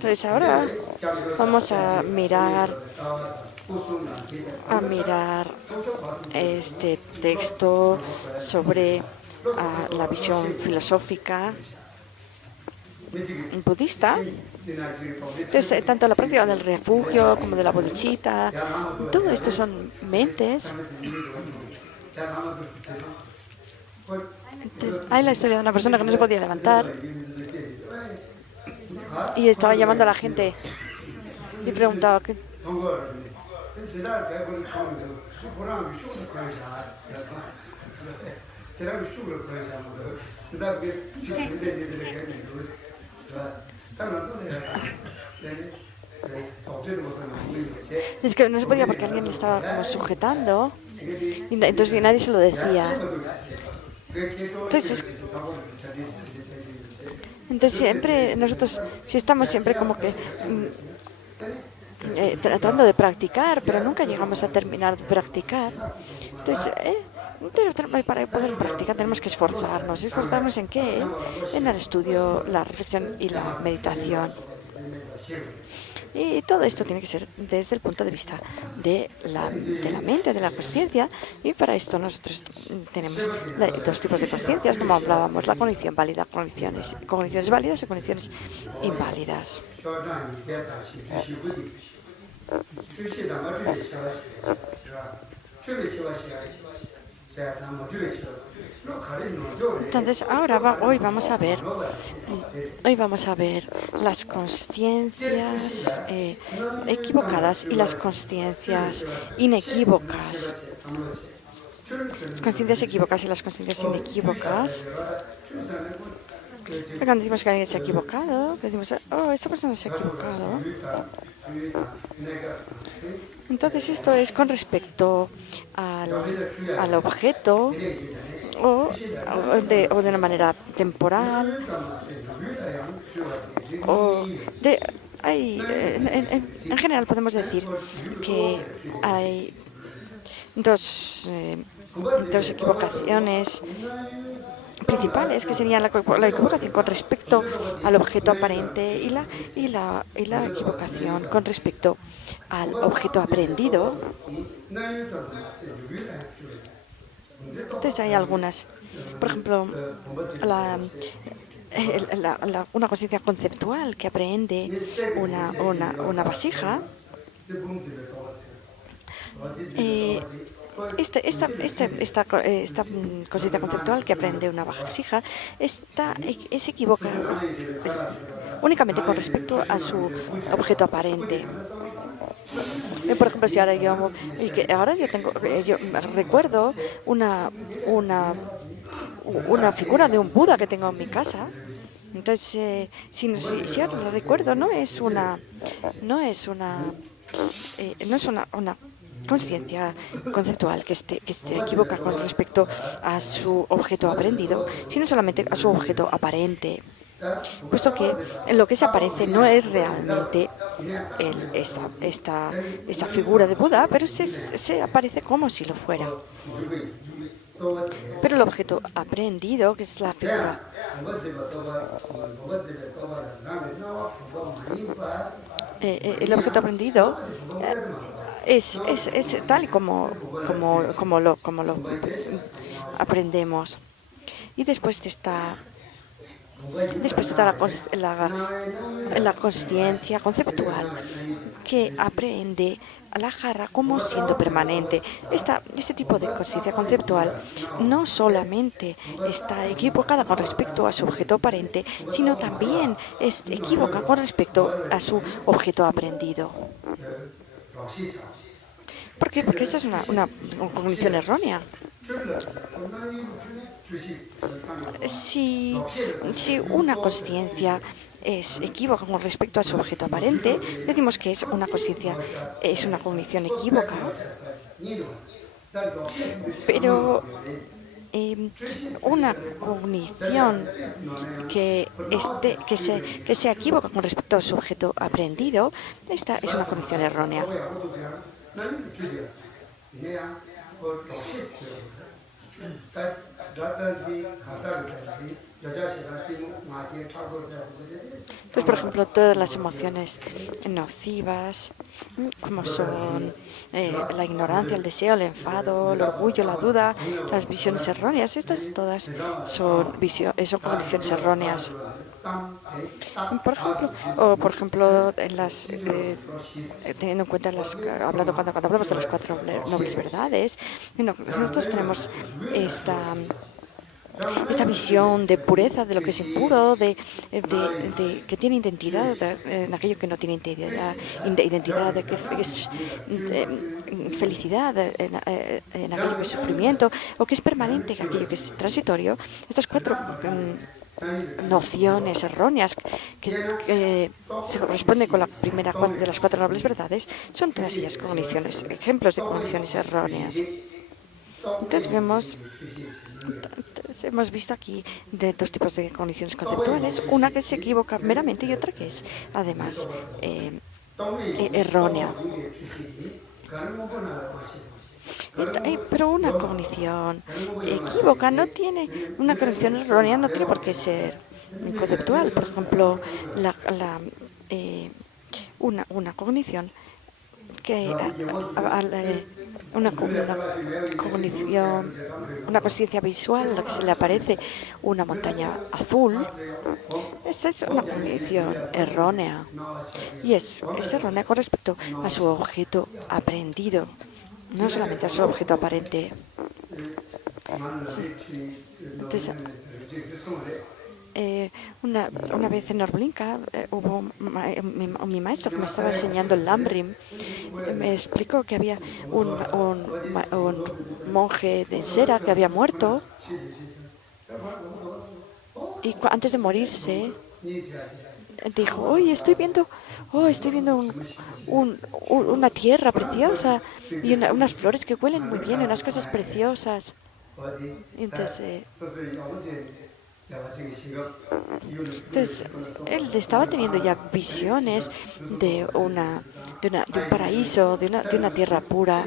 Entonces ahora vamos a mirar este texto sobre la visión filosófica budista. Entonces, tanto la práctica del refugio como de la bodhicitta, todo esto son mentes. Entonces, hay la historia de una persona que no se podía levantar y estaba llamando a la gente y preguntaba ¿qué? Es que no se podía porque alguien le estaba como sujetando y entonces nadie se lo decía. Entonces siempre nosotros, si estamos siempre como que tratando de practicar, pero nunca llegamos a terminar de practicar. Entonces, para poder practicar tenemos que esforzarnos. ¿Esforzarnos en qué? En el estudio, la reflexión y la meditación. Y todo esto tiene que ser desde el punto de vista de la mente, de la conciencia. Y para esto nosotros tenemos dos tipos de conciencias, como hablábamos, la cognición válida, cogniciones válidas y cogniciones inválidas. Entonces, hoy vamos a ver las conciencias equivocadas y las conciencias inequívocas. Las conciencias equívocas y las conciencias inequívocas. Cuando decimos que alguien se ha equivocado, decimos, oh, esta persona se ha equivocado. Entonces esto es con respecto al objeto o de una manera temporal en general podemos decir que hay dos equivocaciones principales, que serían la equivocación con respecto al objeto aparente y la equivocación con respecto al objeto aprendido. Entonces hay algunas. Por ejemplo, una conciencia conceptual que aprende una vasija. Esta conciencia conceptual que aprende una vasija es equivocada únicamente con respecto a su objeto aparente. Por ejemplo, si ahora yo recuerdo una figura de un Buda que tengo en mi casa. Entonces, si ahora lo recuerdo, no es una conciencia conceptual que esté equivoca con respecto a su objeto aprendido, sino solamente a su objeto aparente, puesto que lo que se aparece no es realmente esta figura de Buda, pero se aparece como si lo fuera. Pero el objeto aprendido, que es la figura, el objeto aprendido es tal como lo aprendemos. Y después está la consciencia conceptual que aprende a la jarra como siendo permanente. Este tipo de conciencia conceptual no solamente está equivocada con respecto a su objeto aparente, sino también es equivocada con respecto a su objeto aprendido. ¿Por qué? Porque esto es una cognición errónea. Si una conciencia es equívoca con respecto a su objeto aparente, decimos que es una cognición equívoca. Pero una cognición que sea equívoca con respecto a su objeto aprendido, esta es una cognición errónea. Entonces, por ejemplo, todas las emociones nocivas, como son la ignorancia, el deseo, el enfado, el orgullo, la duda, las visiones erróneas, estas todas son condiciones erróneas. Por ejemplo, teniendo en cuenta cuando hablamos de las cuatro nobles verdades, nosotros tenemos esta visión de pureza de lo que es impuro, que tiene identidad en aquello que no tiene identidad, de que es felicidad en aquello que es sufrimiento, o que es permanente en aquello que es transitorio. Estas cuatro nociones erróneas que se corresponden con la primera de las cuatro nobles verdades son todas ellas ejemplos de cogniciones erróneas. Entonces hemos visto aquí de dos tipos de cogniciones conceptuales, una que se equivoca meramente y otra que es además errónea. Pero una cognición equívoca una cognición errónea no tiene por qué ser conceptual. Por ejemplo, una cognición que una cognición, una conciencia visual a la que se le aparece una montaña azul, esta es una cognición errónea. Y es errónea con respecto a su objeto aprendido, no solamente a su objeto aparente. Entonces, una vez en Orblinka hubo mi maestro que me estaba enseñando el Lambrim. Me explicó que había un monje de Sera que había muerto y antes de morirse dijo: oye, estoy viendo una tierra preciosa y unas flores que huelen muy bien, unas casas preciosas. Y entonces él estaba teniendo ya visiones de un paraíso, de una tierra pura.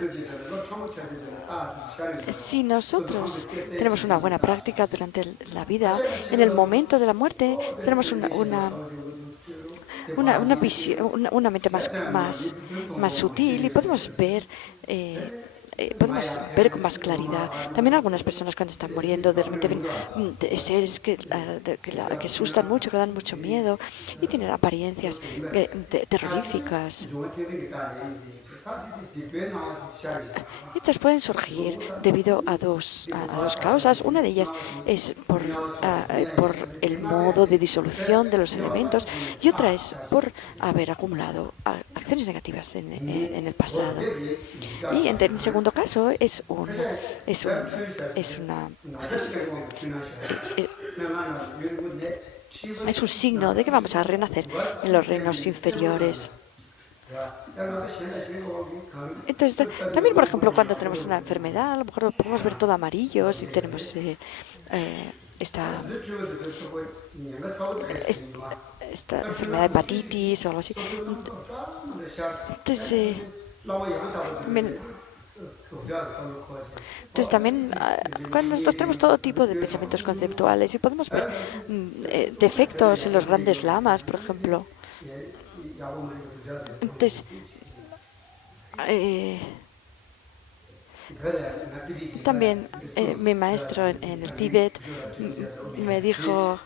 Si nosotros tenemos una buena práctica durante la vida, en el momento de la muerte tenemos una mente más sutil y podemos ver con más claridad. También algunas personas cuando están muriendo de repente ven seres que asustan mucho, que dan mucho miedo y tienen apariencias terroríficas. Estas pueden surgir debido a dos causas. Una de ellas es por el modo de disolución de los elementos y otra es por haber acumulado acciones negativas en el pasado. Y en el segundo caso es un signo de que vamos a renacer en los reinos inferiores. Entonces, también, por ejemplo, cuando tenemos una enfermedad, a lo mejor podemos ver todo amarillo si tenemos esta enfermedad de hepatitis o algo así. Entonces también cuando nosotros tenemos todo tipo de pensamientos conceptuales y podemos ver defectos en los grandes lamas, por ejemplo. Entonces, también mi maestro en el Tíbet me dijo,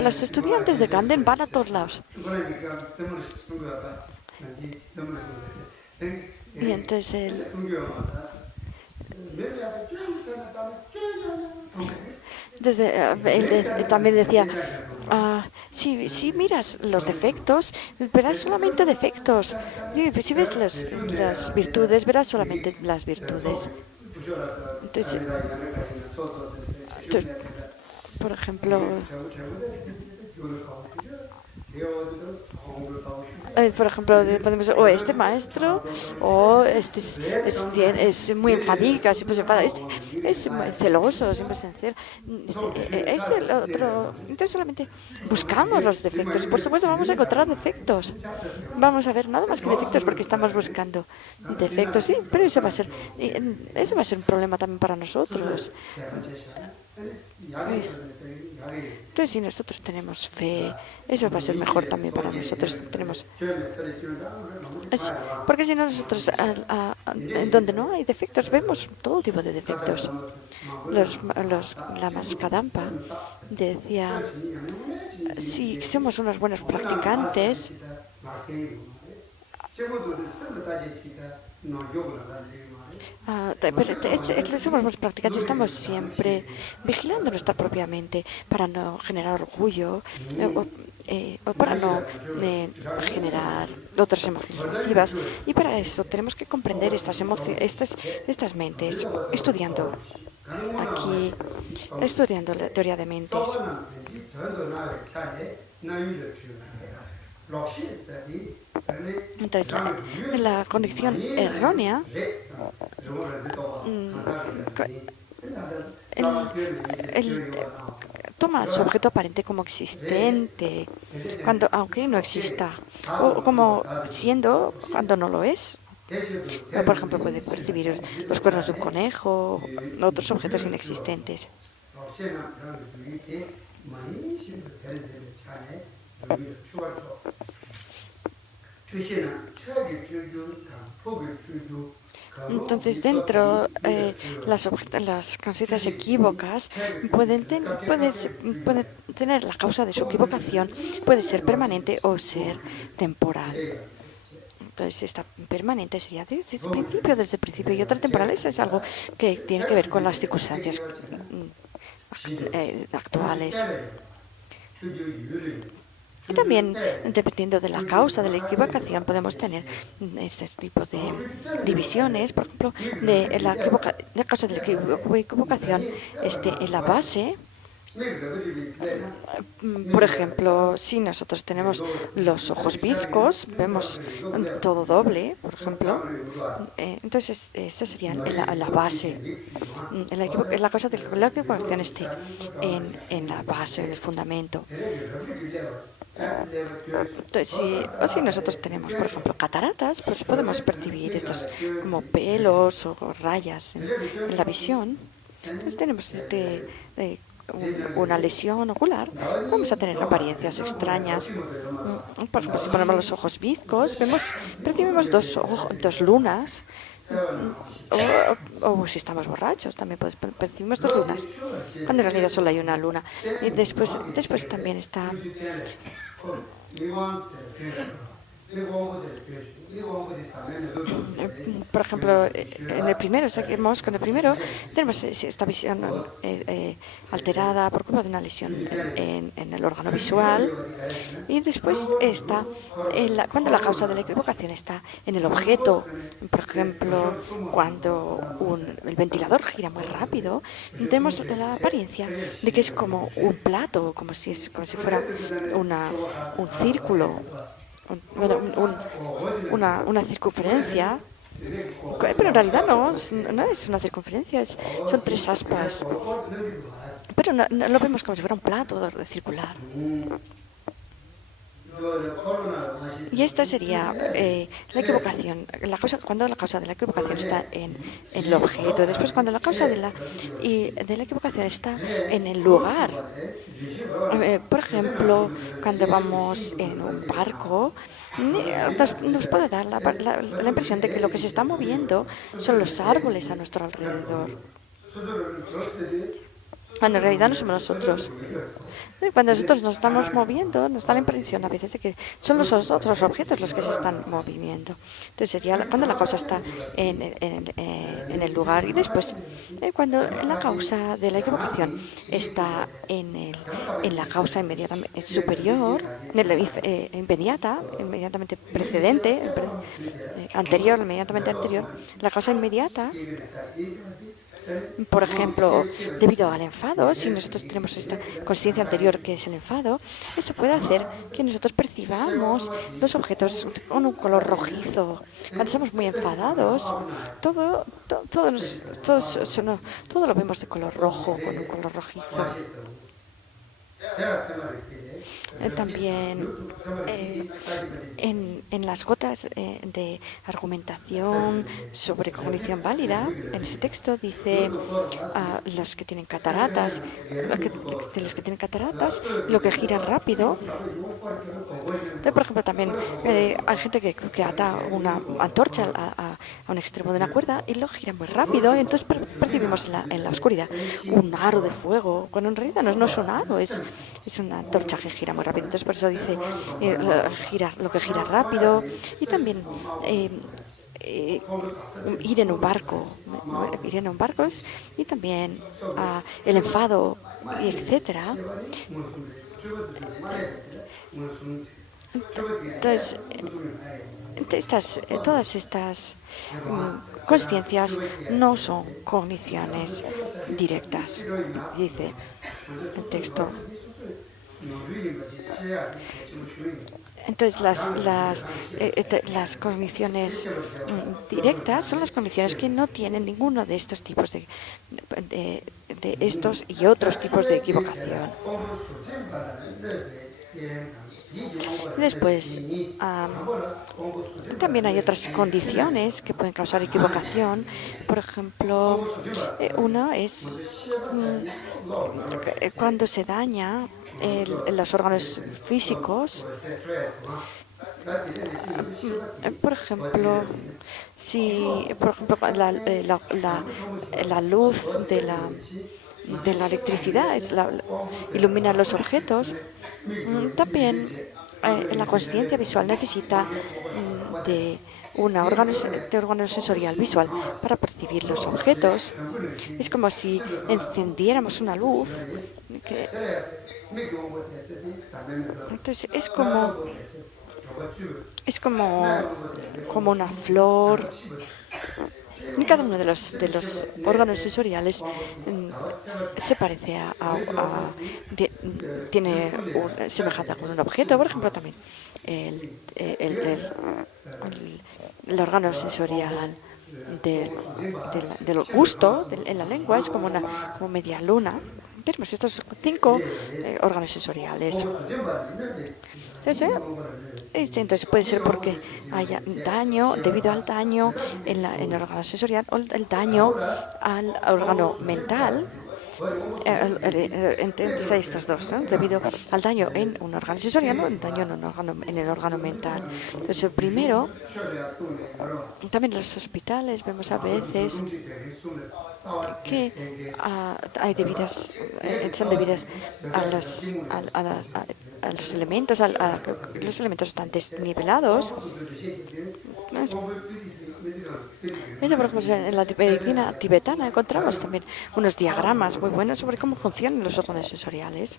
los estudiantes de Ganden van a todos lados. Y entonces él también decía, si miras los defectos, verás solamente defectos. Si ves las virtudes, verás solamente las virtudes. Entonces, por ejemplo, Por ejemplo, podemos o este maestro o este es muy enfadica, siempre se enfada, este es muy celoso, siempre se encela, es el otro. Entonces solamente buscamos los defectos. Por supuesto vamos a encontrar defectos. Vamos a ver nada más que defectos porque estamos buscando defectos, sí, pero eso va a ser un problema también para nosotros. Entonces, si nosotros tenemos fe, eso va a ser mejor también para nosotros. Porque si no, nosotros, en donde no hay defectos, vemos todo tipo de defectos. Lamas Kadampa decía, si somos unos buenos practicantes, pero somos buenos practicantes, estamos siempre vigilando nuestra propia mente para no generar orgullo o para no generar otras emociones nocivas. Y para eso tenemos que comprender estas mentes, aquí, estudiando la teoría de mentes. Entonces, la conexión errónea, el, el, toma su objeto aparente como existente, aunque no exista, o como siendo cuando no lo es. Por ejemplo, puede percibir los cuernos de un conejo, otros objetos inexistentes. Entonces, dentro las conciencias equívocas pueden tener la causa de su equivocación, puede ser permanente o ser temporal. Entonces, esta permanente sería desde el principio, y otra temporal es algo que tiene que ver con las circunstancias actuales. Y también, dependiendo de la causa de la equivocación, podemos tener este tipo de divisiones. Por ejemplo, de la causa de la equivocación en la base. Por ejemplo, si nosotros tenemos los ojos bizcos, vemos todo doble, por ejemplo. Entonces, esta sería la base. La causa de la equivocación esté en la base, en el fundamento. Entonces, si nosotros tenemos, por ejemplo, cataratas, pues podemos percibir estos como pelos o rayas en la visión. Entonces tenemos una lesión ocular, vamos a tener apariencias extrañas. Por ejemplo, si ponemos los ojos bizcos, percibimos dos lunas. O si estamos borrachos, también percibimos dos lunas, cuando en realidad solo hay una luna. Y después también está por ejemplo, en el primero, con el primero tenemos esta visión alterada por culpa de una lesión en el órgano visual, y después está cuando la causa de la equivocación está en el objeto. Por ejemplo, cuando el ventilador gira muy rápido, tenemos la apariencia de que es como un plato, como si fuera un círculo, una circunferencia, pero en realidad no es una circunferencia, son tres aspas, pero no lo vemos como si fuera un plato circular. Y esta sería la equivocación, cuando la causa de la equivocación está en el objeto. Después, cuando la causa de la equivocación está en el lugar. Por ejemplo, cuando vamos en un barco, nos puede dar la impresión de que lo que se está moviendo son los árboles a nuestro alrededor, cuando en realidad no somos nosotros. Cuando nosotros nos estamos moviendo, nos da la impresión a veces de que son los otros objetos los que se están moviendo. Entonces sería cuando la causa está en el lugar, y después cuando la causa de la equivocación está en la causa inmediatamente superior, inmediatamente precedente, inmediatamente anterior, la causa inmediata Por ejemplo, debido al enfado, si nosotros tenemos esta consciencia anterior que es el enfado, eso puede hacer que nosotros percibamos los objetos con un color rojizo. Cuando estamos muy enfadados, todo lo vemos de color rojo, con un color rojizo. También en las gotas de argumentación sobre cognición válida, en ese texto dice los que tienen cataratas, de los que tienen cataratas, lo que giran rápido. Entonces, por ejemplo, también hay gente que ata una antorcha a un extremo de una cuerda y lo gira muy rápido, y entonces percibimos en la oscuridad un aro de fuego, cuando en realidad no es un aro, es una antorcha que gira muy rápido. Entonces, por eso dice lo que gira rápido. Y también eh, ir en un barco y también el enfado, etcétera. Entonces, todas estas consciencias no son cogniciones directas, dice el texto. Entonces, las cogniciones directas son las cogniciones que no tienen ninguno de estos tipos de estos y otros tipos de equivocación. Después, también hay otras condiciones que pueden causar equivocación. Por ejemplo, una es cuando se daña los órganos físicos. Por ejemplo, si la luz de la electricidad ilumina los objetos, también la consciencia visual necesita de órgano sensorial visual para percibir los objetos. Es como si encendiéramos una luz. Entonces es como una flor. Y cada uno de los órganos sensoriales se parece tiene semejanza con un objeto. Por ejemplo, también el órgano sensorial del gusto en la lengua es como media luna. Tenemos estos 5 órganos sensoriales. Entonces puede ser porque haya daño, debido al daño en el órgano sensorial, o el daño al órgano mental. Entonces hay estos dos, ¿no? Debido al daño en un órgano sensorial o el daño en el órgano mental. Entonces el primero, también en los hospitales vemos a veces que están debidas a los elementos, los elementos están desnivelados. Eso, por ejemplo, en la medicina tibetana encontramos también unos diagramas muy buenos sobre cómo funcionan los órganos sensoriales.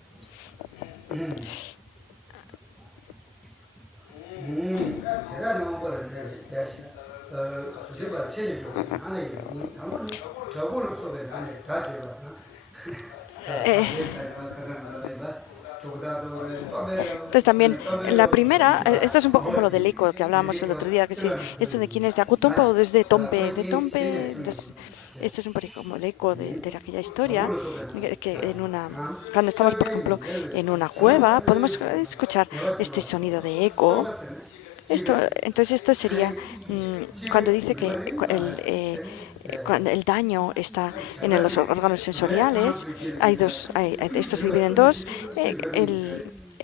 Entonces también la primera, esto es un poco como lo del eco que hablábamos el otro día, que si esto de quién es de Akutompa o desde Tompe, entonces, esto es un poco como el eco de aquella historia, que cuando estamos, por ejemplo, en una cueva, podemos escuchar este sonido de eco. Entonces esto sería cuando dice que cuando el daño está en los órganos sensoriales, esto se divide en dos.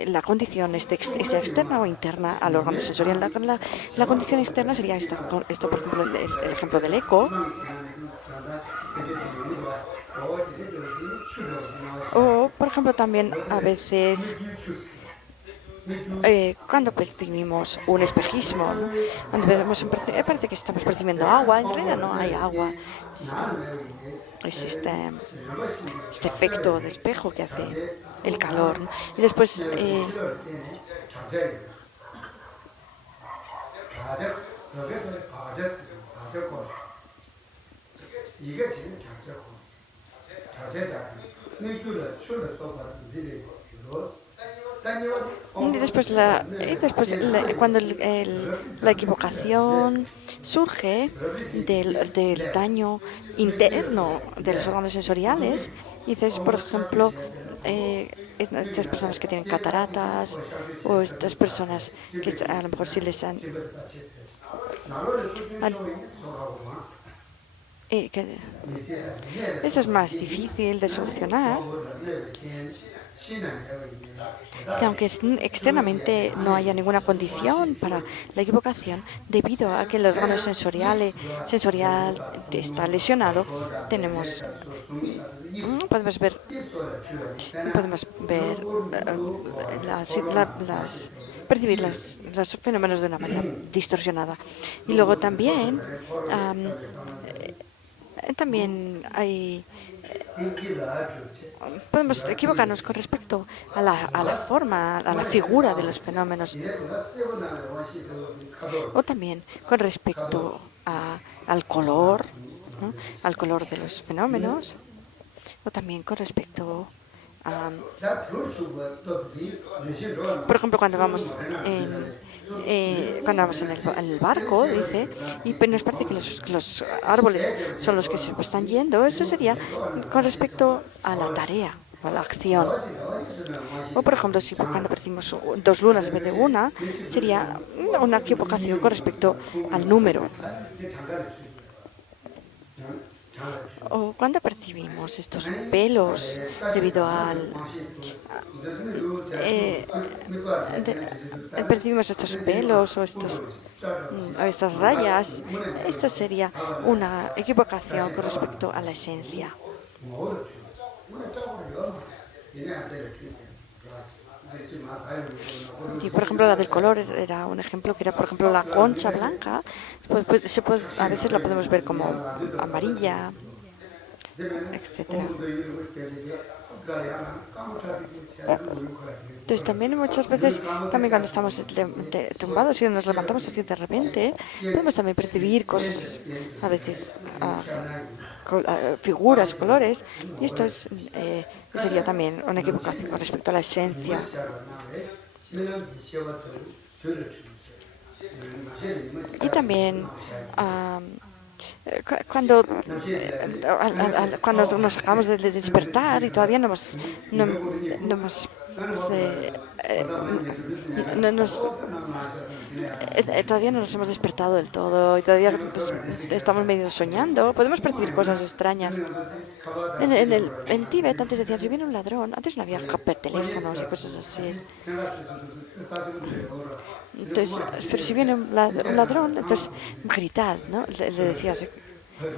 La condición es externa o interna al órgano sensorial. La condición externa sería esto, por ejemplo, el ejemplo del eco. O, por ejemplo, también a veces cuando percibimos un espejismo, ¿no? Cuando parece que estamos percibiendo agua, en realidad no hay agua. Es este efecto de espejo que hace el calor, ¿no? Y después Cuando la equivocación surge del daño interno de los órganos sensoriales, dices, por ejemplo, estas personas que tienen cataratas o estas personas que a lo mejor sí les han eso es más difícil de solucionar, que aunque externamente no haya ninguna condición para la equivocación, debido a que el órgano sensorial está lesionado, podemos ver percibir los fenómenos de una manera distorsionada. Y luego también podemos equivocarnos con respecto a la forma, a la figura de los fenómenos, o también con respecto al color, ¿no? Al color de los fenómenos, o también con respecto a, por ejemplo, cuando vamos en el barco, dice, y nos parece que los árboles son los que se están yendo, eso sería con respecto a la tarea, a la acción. O, por ejemplo, si cuando percibimos dos lunas en vez de una, sería una equivocación con respecto al número. O cuando percibimos estos pelos debido percibimos estos pelos o estas rayas, esto sería una equivocación con respecto a la esencia. Y, por ejemplo, la del color era un ejemplo que era, por ejemplo, la concha blanca. A veces la podemos ver como amarilla, etcétera. Entonces, también muchas veces, también cuando estamos tumbados y nos levantamos así de repente, podemos también percibir cosas, a veces figuras, colores, y esto sería también una equivocación con respecto a la esencia. Y también cuando nos acabamos de despertar y todavía todavía no nos hemos despertado del todo y todavía estamos medio soñando, podemos percibir cosas extrañas. En Tíbet antes decían, si viene un ladrón, antes no había teléfonos y cosas así. Entonces, pero si viene un ladrón, entonces gritad, ¿no? Le decías.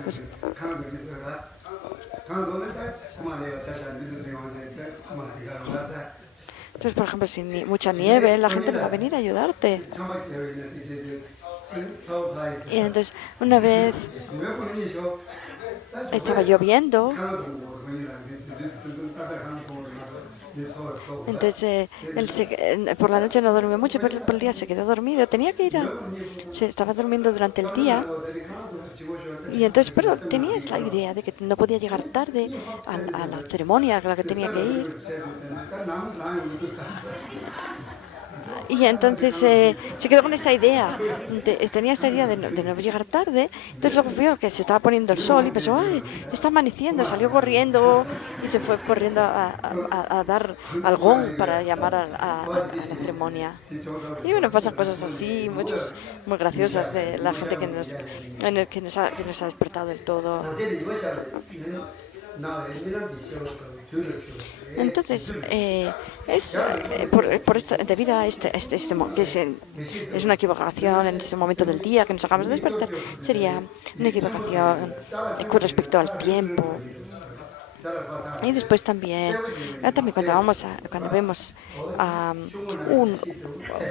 Pues, entonces, por ejemplo, si mucha nieve, la gente no va a venir a ayudarte. Y entonces, una vez estaba lloviendo, entonces por la noche no durmió mucho, pero por el día se quedó dormido. Se estaba durmiendo durante el día. Y entonces, pero tenía la idea de que no podía llegar tarde a la ceremonia a la que tenía que ir. Y entonces se quedó con esta idea, tenía esta idea de no llegar tarde. Entonces luego vio que se estaba poniendo el sol y pensó, ¡ay, está amaneciendo! Salió corriendo y se fue corriendo a dar al gong para llamar a la ceremonia. Y bueno, pasan cosas así, muchas muy graciosas de la gente que nos ha despertado del todo. Entonces, debido a que es una equivocación en este momento del día que nos acabamos de despertar, sería una equivocación con respecto al tiempo. Y después también cuando vemos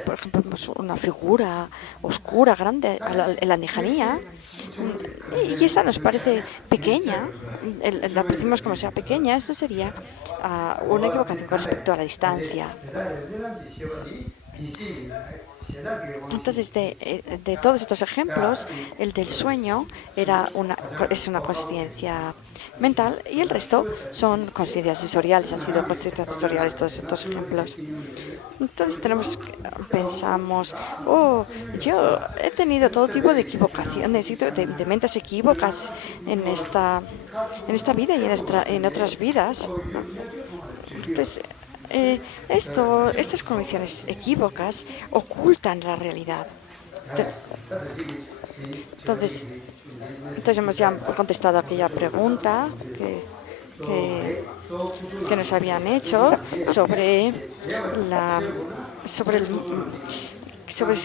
por ejemplo, una figura oscura, grande, en la lejanía, y esta nos parece pequeña, la percibimos como sea pequeña, eso sería una equivocación con respecto a la distancia. Entonces, de todos estos ejemplos, el del sueño es una consciencia mental y el resto son consciencias sensoriales, han sido consciencias sensoriales todos estos ejemplos. Entonces pensamos, oh, yo he tenido todo tipo de equivocaciones y de mentes equívocas en esta vida y en otras vidas. Entonces, estas convicciones equívocas ocultan la realidad. Te- Entonces, entonces hemos ya contestado aquella pregunta que, que nos habían hecho sobre la sobre el sobre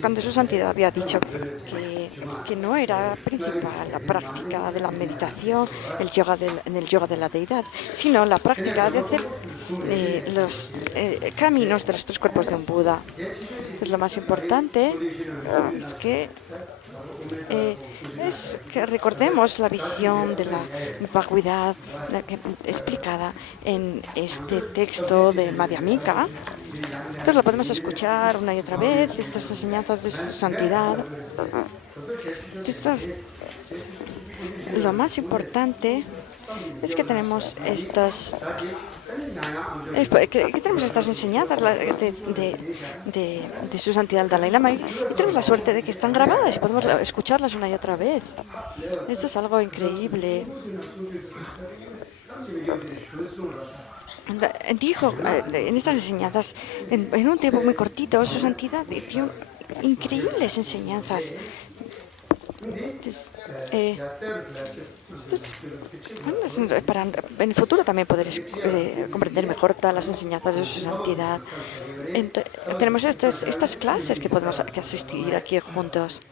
cuando su santidad había dicho que no era principal la práctica de la meditación, en el yoga de la deidad, sino la práctica de hacer los caminos de los tres cuerpos de un Buda. Entonces, lo más importante es que recordemos la visión de la vacuidad explicada en este texto de Madhyamika. Entonces lo podemos escuchar una y otra vez, estas enseñanzas de su santidad. Lo más importante es que tenemos estas enseñanzas de su santidad el Dalai Lama y tenemos la suerte de que están grabadas y podemos escucharlas una y otra vez. Eso es algo increíble. Dijo en estas enseñanzas, en un tiempo muy cortito, su santidad dio increíbles enseñanzas. Para en el futuro también poder comprender mejor todas las enseñanzas de su santidad. Tenemos estas clases que podemos asistir aquí juntos.